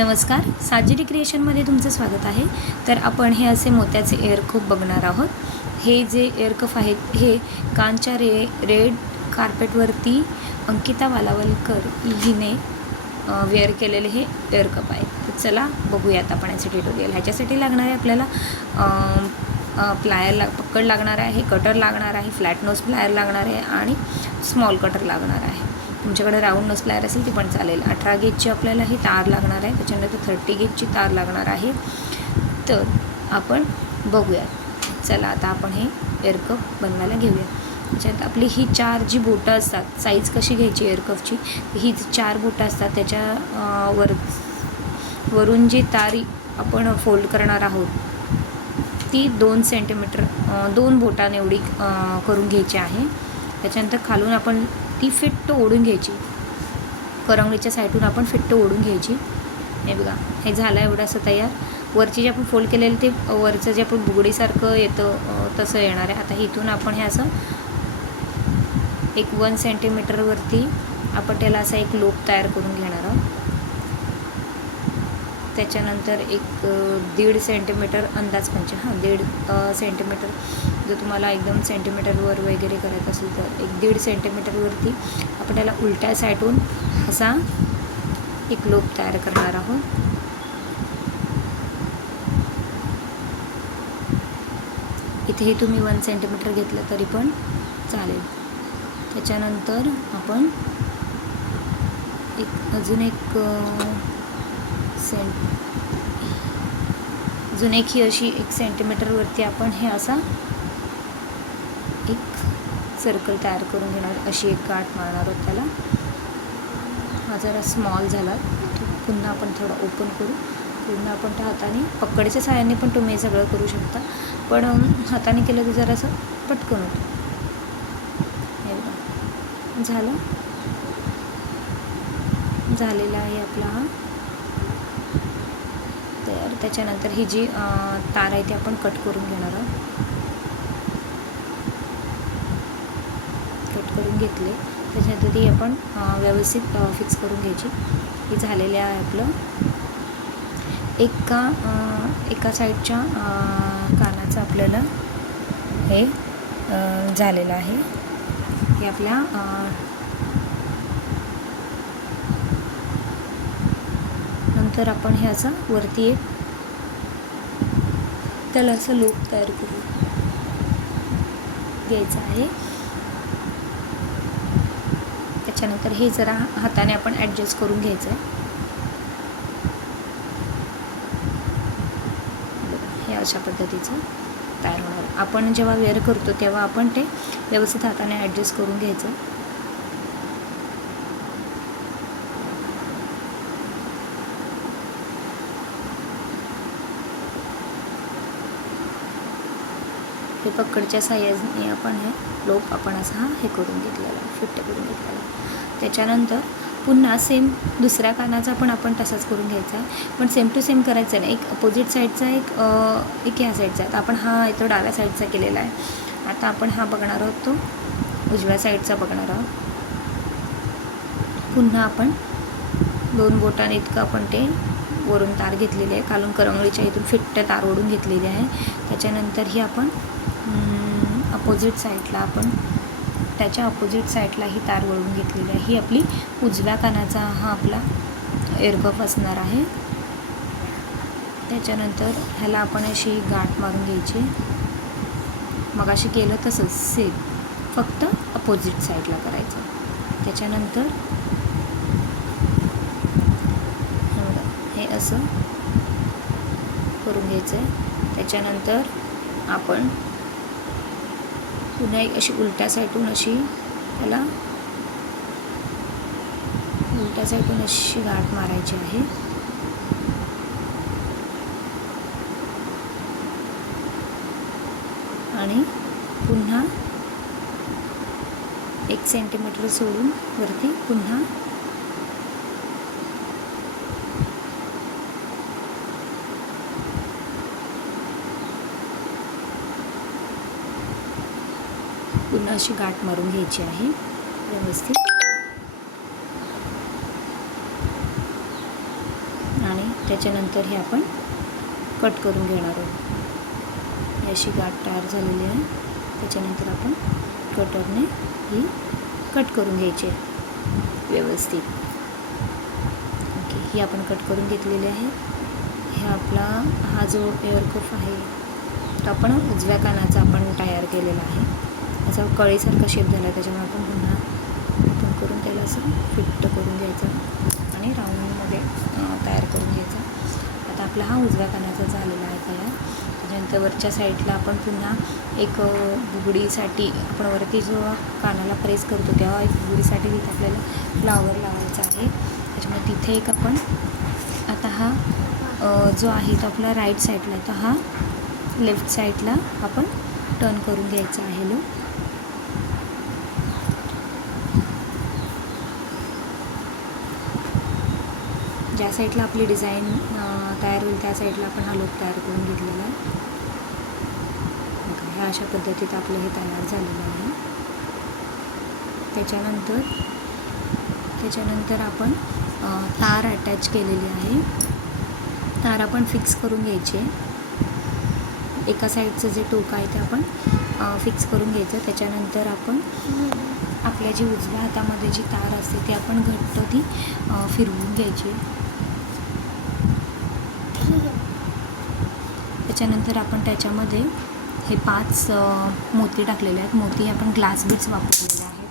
नमस्कार, साजिरी क्रिएशनमध्ये तुमचं स्वागत आहे। तर आपण हे असे मोत्याचे एअरकफ बघणार आहोत। हे जे एअरकफ आहेत हे कांच्या रेड कार्पेटवरती अंकिता वालावलकर हिने वेअर केलेले हे एअरकफ आहे। तर चला बघूयात आपण याचे ट्युटोरियल। ह्याच्यासाठी लागणार आहे आपल्याला प्लायर पकड लागणार आहे, कटर लागणार आहे, फ्लॅट नोज प्लायर लागणार आहे आणि स्मॉल कटर लागणार आहे। तुमच्याकडे राऊंड नोज प्लायर असेल ती पण चालेल। 18 गेजची आपल्याला ही तार लागणार आहे, त्याच्यानंतर 30 गेजची तार लागणार आहे। तर आपण बघूया। चला आता आपण हे एअरकफ बनवायला घेऊया। त्याच्यात आपली ही 4 जी बोटं असतात, साईज कशी घ्यायची एअरकफची, ही 4 बोटं असतात त्याच्या वरून जी तारी आपण फोल्ड करणार आहोत ती 2 सेंटीमीटर 2 बोटांनी एवढी करून घ्यायची आहे। त्याच्यानंतर खालून आपण ती फिट्ट ओढून घ्यायची, करंगळीच्या साईडून आपण फिट्ट ओढून घ्यायची। हे बघा, हे झालं एवढं असं तयार। वरची जे आपण फोल्ड केलेलं ते वरचं जे आपण बुगडीसारखं येतं तसं येणार आहे। आता इथून आपण हे असं एक 1 सेंटीमीटरवरती आपण त्याला असा एक लोप तयार करून घेणार आहोत। त्याच्यानंतर एक 1.5 सेंटीमीटर अंदाज पंच 1.5 सेंटीमीटर, जर तुम्हाला एकदम सेंटीमीटरवर वगैरे करायचं असेल तर 1.5 सेंटीमीटरवरती आपण त्याला उलट्या साईडून असा एक लोप तयार करणार आहोत। इथेही तुम्ही 1 सेंटीमीटर घेतलं तरी पण चालेल। त्याच्यानंतर आपण अजून एक ही अशी 1 सेंटीमीटरवरती आपण हे असा एक सर्कल तयार करून घेणार, अशी एक गाठ मारणार आहोत त्याला। हा जरा स्मॉल झाला, पुन्हा आपण थोडा ओपन करू। पुन्हा आपण त्या हाताने पकडच्या सहाय्याने पण तुम्ही सगळं करू शकता, पण हाताने केलं तर जरासं पटकन होतं। हे बघा, झालेला आहे आपला हा तयार। त्याच्यानंतर ही जी तार आहे ती आपण कट करून घेणार आहोत। कट करून घेतले त्याच्यानंतर ती आपण व्यवस्थित फिक्स करून घ्यायची। ही झालेले आहे आपलं एका साईडच्या कानाचं आपल्याला हे झालेलं आहे। हे आपल्या नंतर आपण हे असं वरती एक त्याला असं लोप तयार करून घ्यायचं आहे। त्याच्यानंतर हे जरा हाताने आपण ॲडजस्ट करून घ्यायचं आहे। हे अशा पद्धतीचं तयार होणार। आपण जेव्हा वेअर करतो तेव्हा आपण ते व्यवस्थित हाताने ॲडजस्ट करून घ्यायचं। हे पकडच्या साह्याने आपण हे लोप आपण असा हे करून घेतलेला, फिट्ट करून घेतलेला। त्याच्यानंतर पुन्हा सेम दुसऱ्या कानाचा पण आपण तसाच करून घ्यायचा आहे, पण सेम टू सेम करायचं नाही। एक अपोजिट साईडचा एक ह्या साईडचा। आता आपण हा तो डाव्या साईडचा केलेला आहे, आता आपण हा बघणार आहोत तो उजव्या साईडचा बघणार आहोत। पुन्हा आपण 2 बोटांनी इतकं आपण ते वरून तार घेतलेली आहे, खालून करंगळीच्या इथून फिट्ट तार ओढून घेतलेली आहे। त्याच्यानंतर ही आपण अपोजिट साईडला आपण त्याच्या अपोजिट साईडला ही तार वळून घेतलेली आहे। ही आपली उजव्या कानाचा हा आपला एअरकफ असणार आहे। त्याच्यानंतर ह्याला आपण अशी गाठ मारून घ्यायची, मगाशी केलं तसंच सेम, फक्त अपोजिट साईडला करायचं। त्याच्यानंतर हे असं करून घ्यायचं आहे। त्याच्यानंतर आपण पुन्हा एक अशी उलट्या साईडून अशी त्याला उलट्या साईडून अशी गाठ मारायची आहे। आणि पुन्हा 1 सेंटीमीटर सोडून वरती पुन्हा अशी गाठ मारून घ्यायची आहे व्यवस्थित। आणि त्याच्यानंतर हे आपण कट करून घेणार आहोत. अशी गाठ तयार झालेली आहे. त्याच्यानंतर आपण कटरने ही कट करून घ्यायची आहे व्यवस्थित. ओके, ही आपण कट करून घेतलेली आहे. हे आपला हा जो एअर कफ आहे तो आपण उजव्या कानाचा आपण तयार केलेला आहे. असा कळीसारखा शेप झाला आहे. त्याच्यामुळे आपण पुन्हा ओपन करून त्याला असं फिट करून घ्यायचं आणि राऊंडमध्ये तयार करून घ्यायचा. आता आपला हा उजव्या कानाचा झालेला आहे तयार. त्याच्यानंतर वरच्या साईडला आपण पुन्हा एक बुगडीसाठी आपण वरती जो कानाला प्रेस करतो तेव्हा एक बुगडीसाठी तिथे आपल्याला फ्लावर लावायचा आहे. त्याच्यामुळे तिथे एक आपण आता हा जो आहे तो आपला राईट साईडला आहे, तर हा लेफ्ट साईडला आपण टर्न करून घ्यायचा आहे लो. ज्या साईडला आपली डिझाईन तयार होईल त्या साईडला आपण हा लूक तयार करून घेतलेला आहे. ह्या अशा पद्धतीत आपलं हे तयार झालेलं आहे. त्याच्यानंतर आपण तार अटॅच केलेली आहे. तार आपण फिक्स करून घ्यायची आहे. एका साईडचं जे टोक आहे ते आपण फिक्स करून घ्यायचं. त्याच्यानंतर आपण आपल्या जी उजव्या हातामध्ये जी तार असते ती आपण घट्ट ती फिरवून घ्यायची. त्याच्यानंतर आपण त्याच्यामध्ये हे 5 मोती टाकलेले आहेत. मोती आपण ग्लास बीड्स वापरलेले आहेत.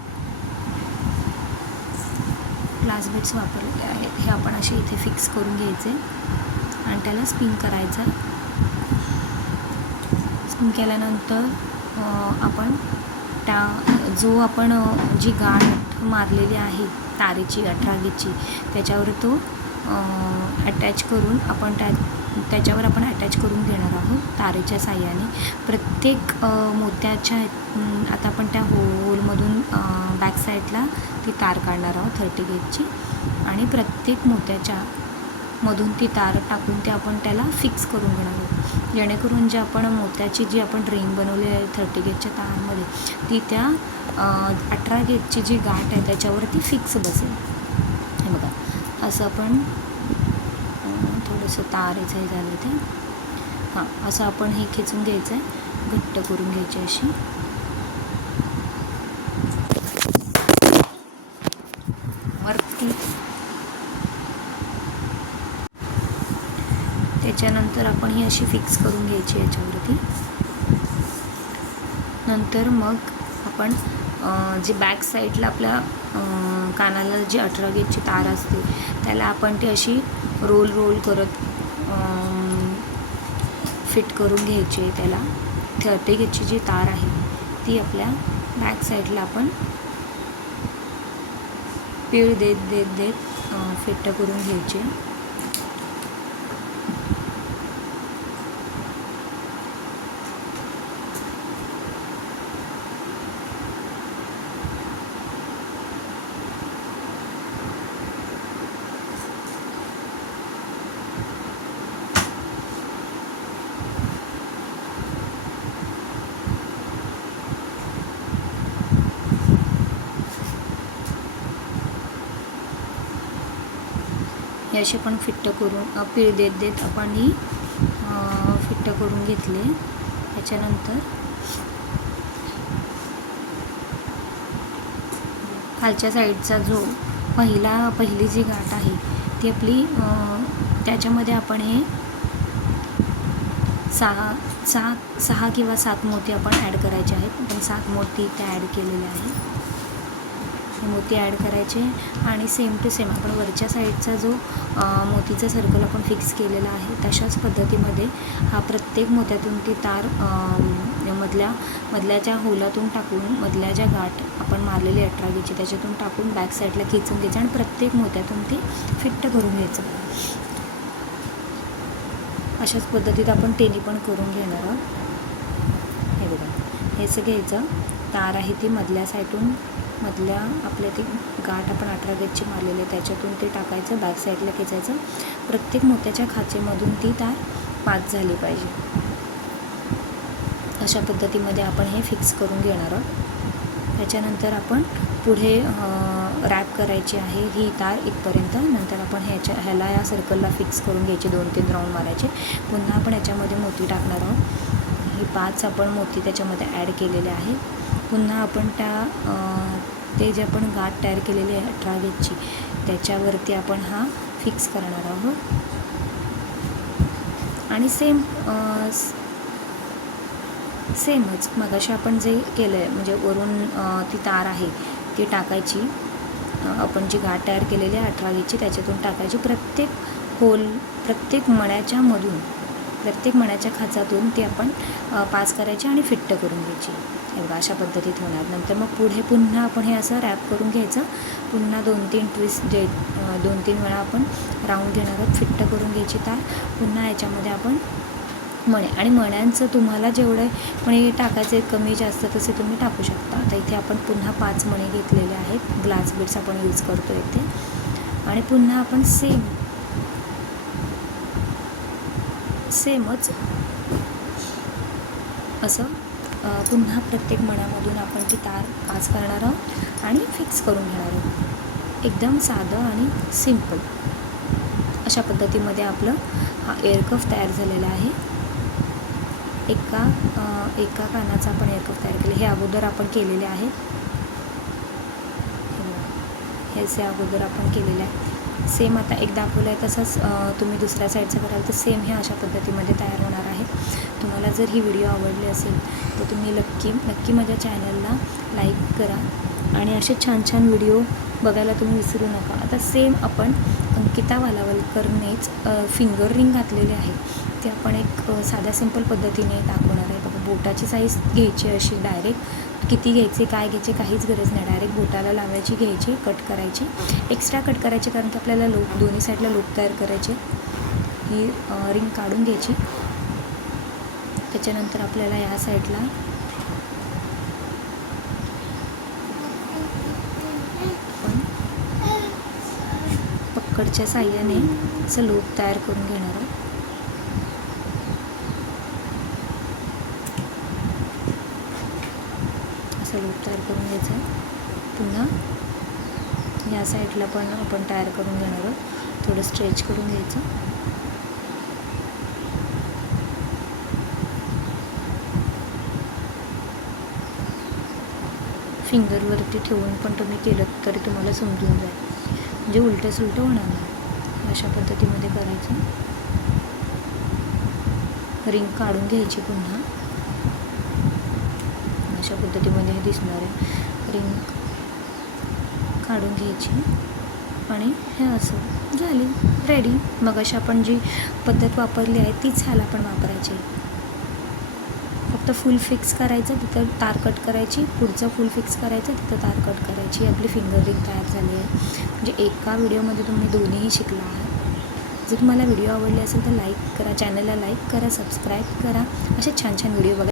ग्लास बीड्स वापरलेले आहेत. हे आपण असे इथे फिक्स करून घ्यायचे आणि त्याला स्पिन करायचं. स्पिन केल्यानंतर आपण जो आपण जी गाठ मारलेली आहे तारेची 18 गेजची त्याच्यावर तो अटॅच करून आपण त्याच्यावर आपण अटॅच करून घेणार आहोत तारेच्या साहाय्याने. प्रत्येक मोत्याच्या आता आपण त्या होलमधून बॅक साईडला ती तार काढणार आहोत 30 गेजची आणि प्रत्येक मोत्याच्या मधून ती तार टाकून ते आपण त्याला फिक्स करून घेणार आहोत. जेणेकरून जे आपण मोत्याची जी आपण रिंग बनवली आहे 30 गेजच्या तारांमध्ये ती त्या 18 गेजची जी गाठ आहे त्याच्यावरती फिक्स बसेल. हे बघा असं आपण थोडंसं तारेचं हे झालं ते हां असं आपण हे खेचून घ्यायचं आहे. घट्ट करून घ्यायची अशी. वरती त्याच्यानंतर आपण ही अशी फिक्स करून घ्यायची याच्यावरती. नंतर मग आपण जी बॅक साईडला आपल्या कानाला जी 18 गेजची तार असते त्याला आपण ती अशी रोल करत फिट करून घ्यायची. त्याला 30 गेजची जी तार आहे ती आपल्या बॅक साईडला आपण पीळ देत फिट करून घ्यायची. हे असे पण फिट्ट करून पीळ देत आपण ही फिट्ट करून घेतले. त्याच्यानंतर खालच्या साईडचा जो पहिली जी गाठ आहे ती आपली त्याच्यामध्ये आपण हे 6 किंवा 7 मोती आपण ॲड करायचे आहेत. आपण 7 मोती त्या ॲड केलेले आहे. मोती ॲड करायचे आणि सेम टू सेम आपण वरच्या साईडचा जो मोतीचा सर्कल आपण फिक्स केलेला आहे तशाच पद्धतीमध्ये हा प्रत्येक मोत्यातून ती तार मधल्याच्या होलातून टाकून मधल्या ज्या गाठ आपण मारलेली 18 गेजची त्याच्यातून टाकून बॅक साईडला खेचून घ्यायचं आणि प्रत्येक मोत्यातून ते फिट्ट करून घ्यायचं. अशाच पद्धतीत आपण तेनी पण करून घेणार आहोत. हे बघा हेच घ्यायचं. तार आहे ती मधल्या आपल्या ती गाठ आपण 18 गेजची मारलेली आहे त्याच्यातून ते टाकायचं. बॅक साईडला खेचायचं. प्रत्येक मोत्याच्या खाचेमधून ती तार पास झाली पाहिजे. अशा पद्धतीमध्ये आपण हे फिक्स करून घेणार आहोत. त्याच्यानंतर आपण पुढे रॅप करायची आहे ही तार इथपर्यंत. नंतर आपण ह्याला या सर्कलला फिक्स करून घ्यायचे, 2-3 राऊंड मारायचे. पुन्हा आपण याच्यामध्ये मोती टाकणार आहोत. हे 5 आपण मोती त्याच्यामध्ये ॲड केलेले आहे. पुन्हा आपण ते जे आपण गाठ तयार केलेली आहे 18 गेजची, त्याच्यावरती आपण हा फिक्स करणार आहोत. आणि सेमच मगाशी आपण जे केलं आहे, म्हणजे वरून ती तार आहे ती टाकायची. आपण जी गाठ तयार केलेली आहे 18 गेजची त्याच्यातून टाकायची. प्रत्येक मण्याच्या खाचातून ती आपण पास करायची आणि फिट्ट करून घ्यायची. हे बघा अशा पद्धतीत होणार. नंतर मग पुढे पुन्हा आपण हे असं रॅप करून घ्यायचं. पुन्हा 2-3 ट्विस्ट 2-3 वेळा आपण राऊंड घेणार आहोत, फिट्ट करून घ्यायची तार. पुन्हा याच्यामध्ये आपण मणे, आणि मण्यांचं तुम्हाला जेवढे मणे टाकायचे कमी जास्त तसे तुम्ही टाकू शकता. आता इथे आपण पुन्हा 5 मणे घेतलेले आहेत. ग्लास बीड्स आपण यूज करतो इथे. आणि पुन्हा आपण सेमच असं पुन्हा प्रत्येक मण्यामधून आपण ती तार पास करणार आहोत आणि फिक्स करून घेणार आहोत. एकदम साधं आणि सिंपल अशा पद्धतीमध्ये आपलं हा एअरकफ तयार झालेला आहे. एका कानाचा आपण एअरकफ तयार केले. हे अगोदर आपण केलेले आहेत. हे अगोदर आपण केलेले आहे. सेम आता एक दाखवलं आहे तसंच तुम्ही दुसऱ्या साईडचं कराल तर सेम हे अशा पद्धतीमध्ये तयार होणार आहे. तुम्हाला जर ही व्हिडिओ आवडली असेल तर तुम्ही नक्की माझ्या चॅनलला लाईक करा आणि असे छान छान व्हिडिओ बघायला तुम्ही विसरू नका. आता सेम आपण अंकिता वालावलकरनेच फिंगर रिंग घातलेले आहे ते आपण एक साध्या सिंपल पद्धतीने दाखवणार आहे. बघा बोटाची साईज घ्यायची अशी डायरेक्ट, किती घ्यायचे काय घ्यायचे काहीच गरज नाही. डायरेक्ट बोटाला लावायची, घ्यायची, कट करायची. एक्स्ट्रा कट करायची कारण की आपल्याला दोन्ही साईडला लूप तयार करायचे. ही रिंग काढून घ्यायची. त्याच्यानंतर आपल्याला या साईडला पकडच्या साह्याने असं लूप तयार करून घेणार आहोत. असं लूप तयार करून घ्यायचं आहे. पुन्हा या साईडला पण आपण तयार करून घेणार आहोत. थोडं स्ट्रेच करून घ्यायचं. फिंगरवरती ठेवून पण तुम्ही केलं तरी तुम्हाला समजून जाईल, म्हणजे उलटं सुलटं होणार नाही. अशा पद्धतीमध्ये करायचं. रिंग काढून घ्यायची. पुन्हा अशा पद्धतीमध्ये हे दिसणार आहे. रिंग काढून घ्यायची आणि हे असं झाली रेडी. मग अशी आपण जी पद्धत वापरली आहे तीच ह्याला पण वापरायची. फक्त फुल फिक्स करायचं, तिथं तार कट करायची. पुढचं फुल फिक्स करायचं, तिथं तार कट करायची. आपली फिंगर रिंग तयार झाली आहे. म्हणजे एका व्हिडिओमध्ये तुम्ही दोन्हीही शिकला आहात. जर तुम्हाला व्हिडिओ आवडली असेल तर लाईक करा, चॅनलला लाईक करा, सबस्क्राईब करा. असे छान छान व्हिडिओ बघा.